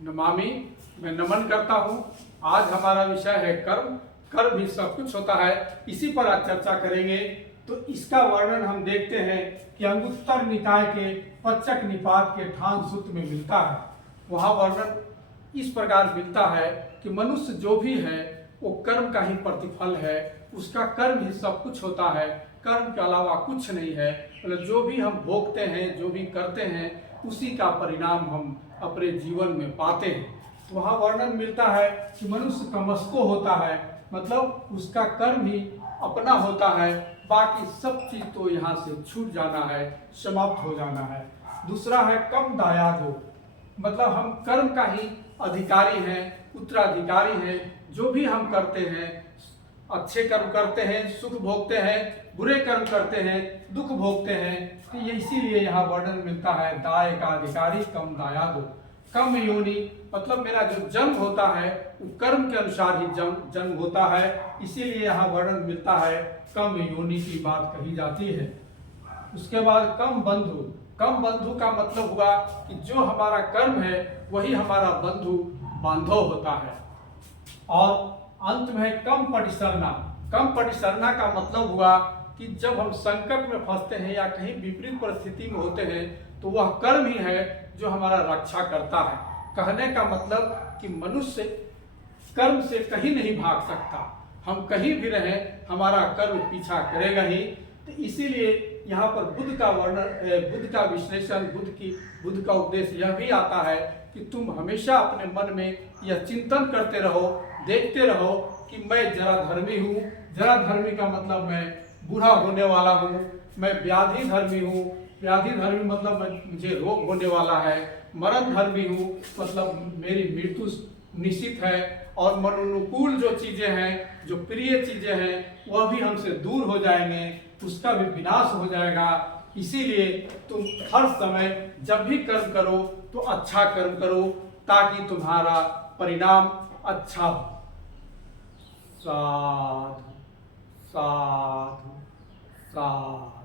नमामि। मैं नमन करता हूँ। आज हमारा विषय है कर्म। कर्म ही सब कुछ होता है, इसी पर आज चर्चा करेंगे। तो इसका वर्णन हम देखते हैं कि अंगुत्तर निकाय के पच्चक निपात के ठान सूत्र में मिलता है। वहाँ वर्णन इस प्रकार मिलता है कि मनुष्य जो भी है वो कर्म का ही प्रतिफल है, उसका कर्म ही सब कुछ होता है, कर्म के अलावा कुछ नहीं है। मतलब जो भी हम भोगते हैं, जो भी करते हैं, उसी का परिणाम हम अपने जीवन में पाते हैं। तो वहाँ वर्णन मिलता है कि मनुष्य कमस्को होता है, मतलब उसका कर्म ही अपना होता है, बाकी सब चीज तो यहाँ से छूट जाना है, समाप्त हो जाना है। दूसरा है कम दायादो, मतलब हम कर्म का ही अधिकारी हैं, उत्तराधिकारी हैं। जो भी हम करते हैं, अच्छे कर्म करते हैं सुख भोगते हैं, बुरे कर्म करते हैं दुख भोगते हैं। तो ये इसीलिए यहाँ वर्णन मिलता है दाय का अधिकारी कम दायादो। कम योनि मतलब मेरा जो जन्म होता है वो कर्म के अनुसार ही जन्म होता है, इसीलिए यहाँ वर्णन मिलता है कम योनि की बात कही जाती है। उसके बाद कम बंधु। कम बंधु का मतलब हुआ कि जो हमारा कर्म है वही हमारा बंधु बांधव होता है। और अंत में कम परिसरना। कम परिसरना का मतलब हुआ कि जब हम संकट में फंसते हैं या कहीं विपरीत परिस्थिति में होते हैं तो वह कर्म ही है जो हमारा रक्षा करता है। कहने का मतलब कि मनुष्य कर्म से कहीं नहीं भाग सकता, हम कहीं भी रहें हमारा कर्म पीछा करेगा ही। तो इसीलिए यहाँ पर बुद्ध का वर्णन, बुद्ध का विश्लेषण, बुद्ध का उपदेश यह भी आता है कि तुम हमेशा अपने मन में यह चिंतन करते रहो, देखते रहो कि मैं जरा धर्मी हूँ। जरा धर्मी का मतलब मैं बूढ़ा होने वाला हूँ, मैं व्याधि धर्मी हूँ। व्याधि धर्मी मतलब मुझे रोग होने वाला है। मरण धर्मी हूँ मतलब मेरी मृत्यु निश्चित है। और मनोनुकूल जो चीजें हैं, जो प्रिय चीजें हैं, वह भी हमसे दूर हो जाएंगे, उसका भी विनाश हो जाएगा। इसीलिए तुम हर समय जब भी कर्म करो तो अच्छा कर्म करो ताकि तुम्हारा परिणाम अच्छा हो। साधु साधु साधु।